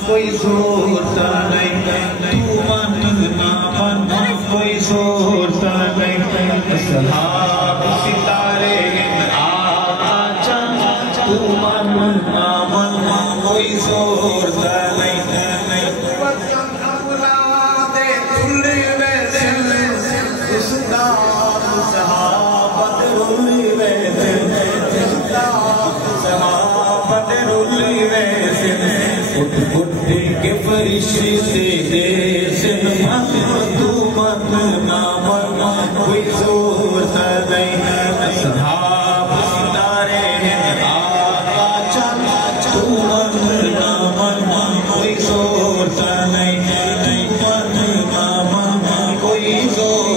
کوئی زورتا نہیں تو من کوئی زورتا نہیں اصحاب ستارے آقا چاند تو من کوئی زورتا نہیں اولاد دھلی ویسے اسلام صحابت رولی ویسے صحابت رولی ویسے اٹھے کے فرشتے دیسن تو من کوئی زورتا نہیں اصحاب ستارے آقا چاند تو من کوئی زورتا نہیں کوئی زور